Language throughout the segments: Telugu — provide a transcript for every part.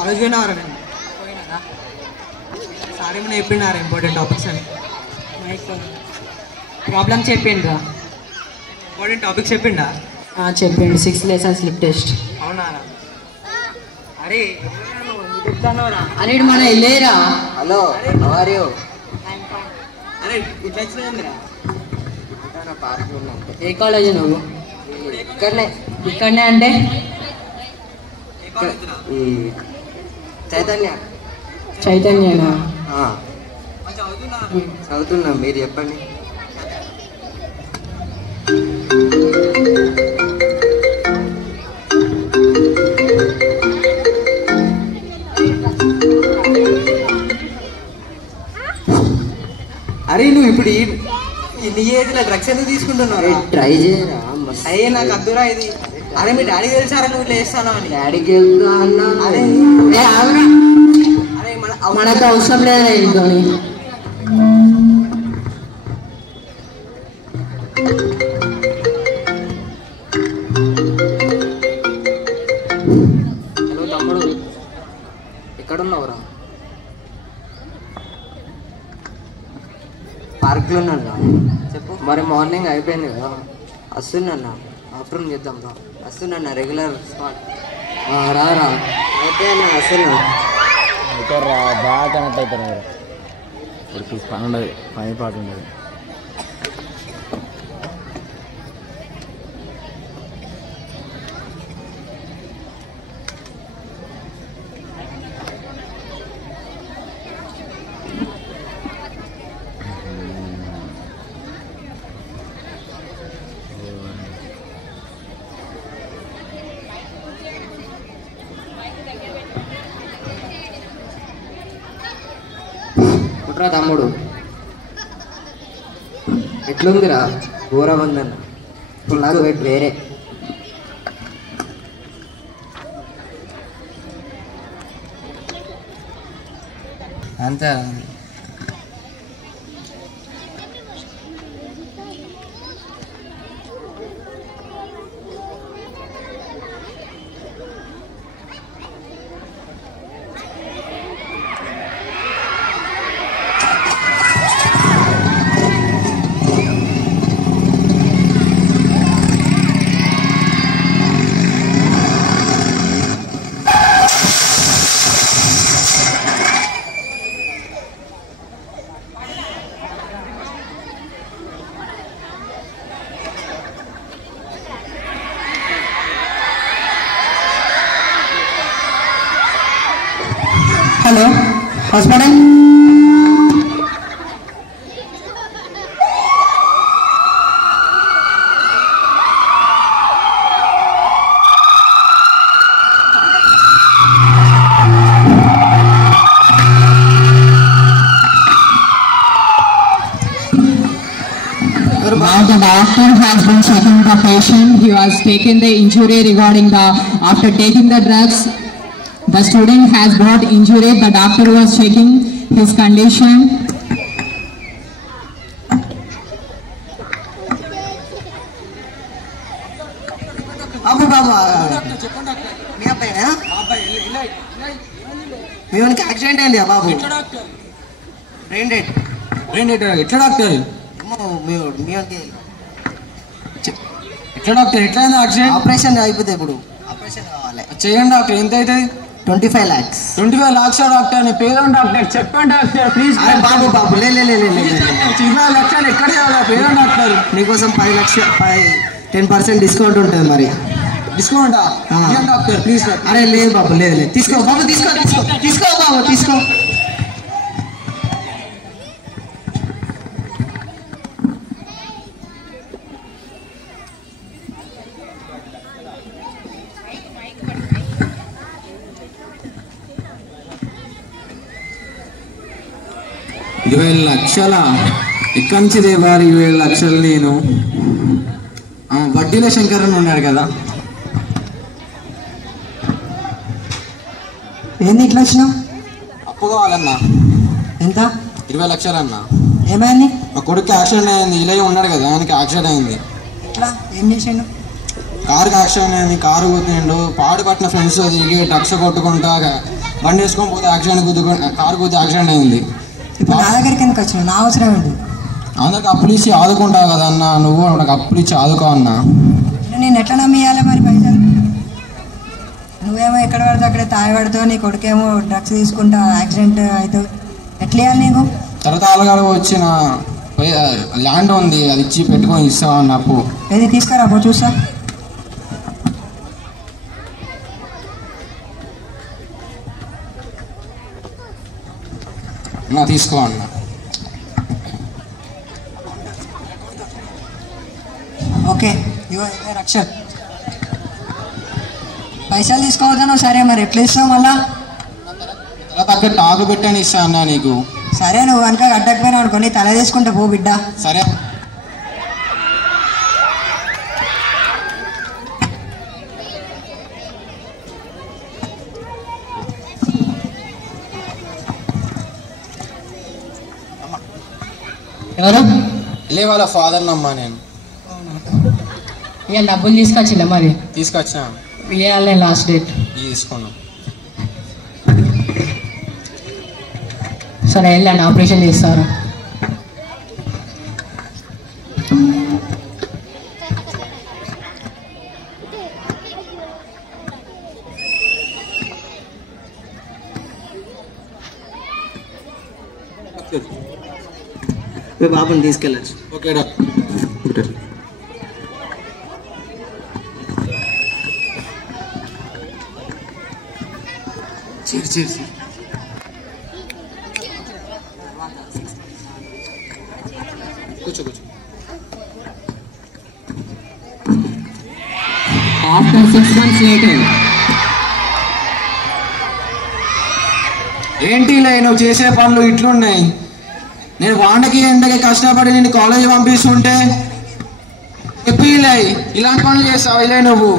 కాలేజ్ పోయినారా నేను పోయినారా సార్ ఏమైనా చెప్పినారా ఇంపార్టెంట్ టాపిక్స్ అని ప్రాబ్లమ్ చెప్పిండ్రా ఇంపార్టెంట్ టాపిక్స్ చెప్పిండా చెప్పిండు 6 లెసన్స్ స్లిప్ టెస్ట్. అవునా అరే చెప్తానోరా అరే మన వెళ్ళేరా. Hello how you? అరే ఇట్లా వచ్చిందిరా పార్క్ ఉన్నాం. ఏ కాలేజ్ నువ్వు? ఇక్కడనే అంటే ఈ చైతన్యనా? చదువుతున్నా, మీరు చెప్పండి. అరే నువ్వు ఇప్పుడు నీ ఏజ్లో డ్రగ్స్ ఎందుకు తీసుకుంటున్నావు? ట్రై చేయరా? అయ్యే నాకు అద్దురా ఇది. అరే మీ డాడీ తెలిసారా నువ్వు ఇట్లా చేస్తాను అని? డాడీకి వెళ్తా అన్నా. అరే మనకు అవసరం లేదా ఇంట్లో? హలో తమ్ముడు, ఎక్కడున్నావురా? పార్క్లో ఉన్నా. చెప్పు. మరి మార్నింగ్ అయిపోయింది కదా, వస్తున్నా. ఆఫ్టర్నూన్ చేద్దాం రా. వస్తున్నా రెగ్యులర్ స్పాట్. రారా అయితే వస్తున్నా. అవుతారా బాగా కనెక్ట్ అవుతారు మీరు. ఇప్పుడు పని ఉండదు, పని పాటు ఉండదు. కుట్రా తమ్ముడు, ఎట్లుందిరా? ఘోరం ఉందన్న. ఇప్పుడు నాకు వేరే అంతే. Hello hospital. Now the doctor has been checking the patient. He was taken the injury regarding the after taking the drugs. The student has got injury. The doctor was checking his condition. బాబు బాబు మీ అబ్బాయినా? మీ వానికి యాక్సిడెంట్ అయింది బాబు. Brain dead. ఎట్లా డాక్టర్? మీ వానికి ఎట్లా డాక్టర్? ఎట్లా అయింది యాక్సిడెంట్? ఆపరేషన్ అయిపోతే ఇప్పుడు ఆపరేషన్ కావాలి. చేయండి డాక్టర్. ఎంత అవుతుంది? 25 lakhs. 25 lakhs doctor? నేను పేదం డాక్టర్, చెప్పండి డాక్టర్ ప్లీజ్. బాబు బాబు లే 25 లక్షలు ఎక్కడ చేయాలి? పేదం డాక్టర్. నీకోసం 10 లక్షలు 10% డిస్కౌంట్ ఉంటుంది. మరి డిస్కౌంటా? Doctor please. అరే లేదు బాబు లేదు తీసుకో బాబు తీసుకో తీసుకో తీసుకో బాబు తీసుకో. ఇరవై లక్షల ఎక్కడి నుంచి దేవారు? 20 లక్షలు నేను వడ్డీల శంకర్ అని ఉన్నాడు కదా. ఏంది ఇట్లా వచ్చినావు? అప్పు కావాలన్నా. ఎంత? 20 లక్షలు అన్న. ఏమైంది? మా కొడుకు యాక్సిడెంట్ అయింది. ఇలా ఉన్నాడు కదా, ఆయనకి యాక్సిడెంట్ అయింది. ఎట్లా? ఏం చేసాను? కారుకి యాక్సిడెంట్ అయింది. కారు కూతుండు, పాడు పట్టిన ఫ్రెండ్స్ దిగి డ్రగ్స్ కొట్టుకుంటా బండి వేసుకొని పోతే యాక్సిడెంట్ కారు గుద్దు యాక్సిడెంట్ అయింది. ఇప్పుడు నా దగ్గరికి ఎందుకు వచ్చినావు? నా అవసరం ఏంటి? అందరికి అప్పులు ఇచ్చి ఆదుకుంటావు కదా అన్న, నువ్వు నాకు అప్పులు ఇచ్చి ఆదుకో అన్న. నేను ఎట్లా నమ్మియాలి మరి పైసలు? నువ్వేమో ఎక్కడ పడితే అక్కడే తాగి పడుతావు, నీ కొడుకేమో డ్రగ్స్ తీసుకుంటా యాక్సిడెంట్ అవుతావు. ఎట్లా ఇవ్వాలి నీకు? తర్వాత అలగాడు వచ్చిన ల్యాండ్ ఉంది, అది ఇచ్చి పెట్టుకొని ఇస్తావా అన్న అప్పు? ఏది తీసుకురా పో చూస్తా. నా తీసుకో అన్న. ఓకే ఇగో రక్షక్, పైసలు తీసుకోవద్దాను. సరే మరి ఎట్లా ఇస్తావు మళ్ళా? తర్వాత అక్కడ టాకు పెట్టాను ఇస్తా అన్న నీకు. సరే నువ్వు కనుక కట్టకపోయినావు అనుకో, నీ తల తీసుకుంటా పో బిడ్డ. సరే ఎవరు? లే వాళ్ళ ఫాదర్ నమ్మా నేను. ఇక డబ్బులు తీసుకొచ్చిలే మరి? తీసుకొచ్చా. ఇవ్వాలి లాస్ట్ డేట్. తీసుకున్నాం. సరే వెళ్ళండి, ఆపరేషన్ చేస్తారు. బాబుని తీసుకెళ్ళచ్చు. Okay doctor. కూర్చో కూర్చో. After 6 months later. ఏంటి లే నువ్వు చేసే పనులు ఇట్లున్నాయి? నేను వాండకి ఎండకి కష్టపడి నేను కాలేజీ పంపిస్తుంటే చెప్పి ఇలా ఇలాంటి పనులు చేస్తావు. ఇలా నువ్వు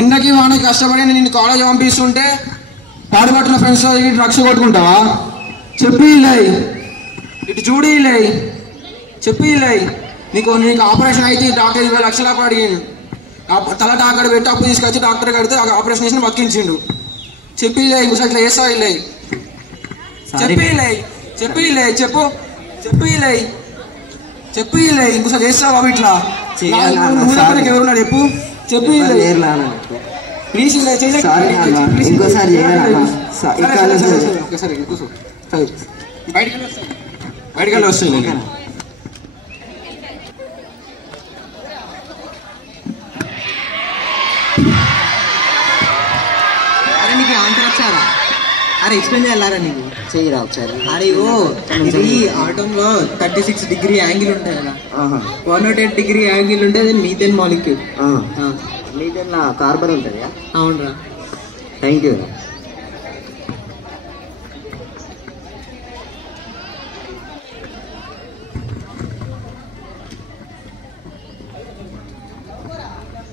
ఎండకి వాండకి కష్టపడి నేను కాలేజీ పంపిస్తుంటే పాడుపట్టిన ఫ్రెండ్స్ డ్రగ్స్ కొట్టుకుంటావా? చెప్పి ఇలా ఇటు చూడి ఇలా చెప్పి ఇలా నీకు ఆపరేషన్ అయితే డాక్టర్ 20 లక్షల అప్పుడు అడిగిండు. తల డాక్టర్ పెట్టి అప్పు తీసుకొచ్చి డాక్టర్ కడితే ఆపరేషన్ చేసి బతికించిండు. చెప్పి ఇలా ఇంకోసారి ఇట్లా చేస్తావు. ఇలా చెప్పి ఇలా చెప్పి ఇలా చెప్పు చెప్పి ఇలా చెప్పి ఇలా ఇంకోసారి చేస్తావు బాబు ఇట్లా. ఎవరున్నాడు చెప్పు చెప్పి ప్లీజ్ ఇలా ఇంకోసారి ఒకసారి కూర్చో. బయటికి వెళ్ళి వస్తాయి. అరే నీకు ఆన్సర్ వచ్చారా? అరే ఎక్స్ప్లెయిన్ చేయాలరా నీకు? చెయ్యిరా ఒకసారి. అరే ఇది ఆటంలో 36 డిగ్రీ యాంగిల్ ఉంటుంది కదా, 108 డిగ్రీ యాంగిల్ ఉంటుంది మీథేన్ మాలిక్యూల్. మీథేన్ కార్బన్ ఉంటుంది. అవునరా. Thank you.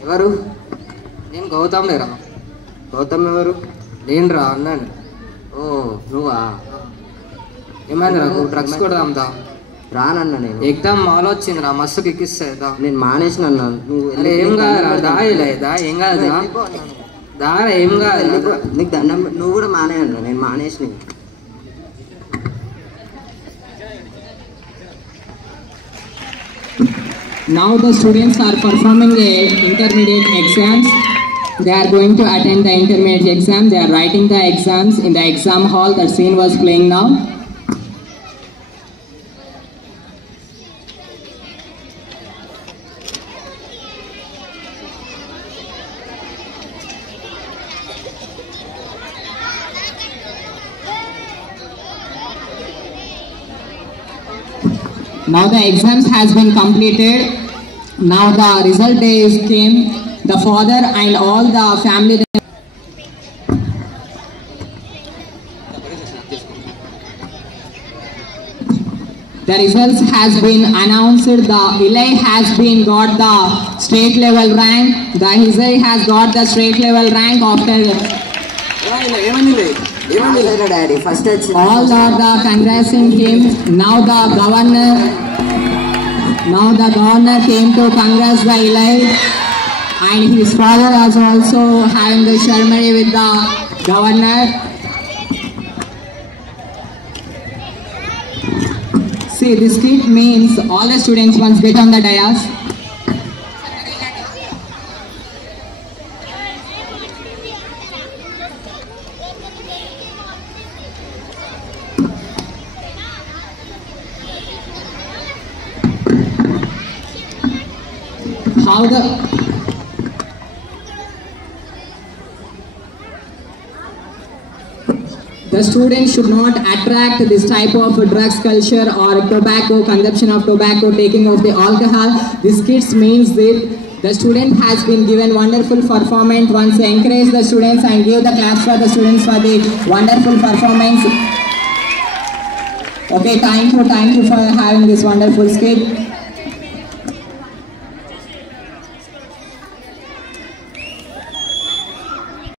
ఎవరు? నేను గౌతమ్ లేరా. గౌతమ్ ఎవరు? నేను రా అన్నాను. ఓ నువ్వా? ఏమైంది రా? డ్రగ్స్ కూడా అమ్ముతా రానన్నా నేను. ఎగ్జామ్ మాలో వచ్చింది రా, మస్తు ఎక్కిస్తా. నేను మానేసిన అన్నా. నువ్వు అరే ఏం కాదురా, దాయలేదా? ఏం కాదురా, దారా ఏం కాదు. నీకు దండం. నువ్వు కూడా మానే అన్నా. నేను మానేసిన. Now the students are performing the intermediate exams. They are going to attend the intermediate exam. They are writing the exams in the exam hall. The scene was playing now. Now the exams has been completed. Now the result day came. The father and all the family. The results has been announced. The Eli has been got the state level rank. The Hizai has got the state level rank after. Daddy first వచ్చి All are the congressing him. Now the governor came to congress the Eli, and his father was also having the ceremony with the Governor. See, this skit means all the students must get on the dais. How the students should not attract this type of drugs culture or tobacco, consumption of tobacco, taking of the alcohol. This kids means that the student has been given wonderful performance. Once encourage the students and give the claps for the students for the wonderful performance. Okay, thank you for having this wonderful skit.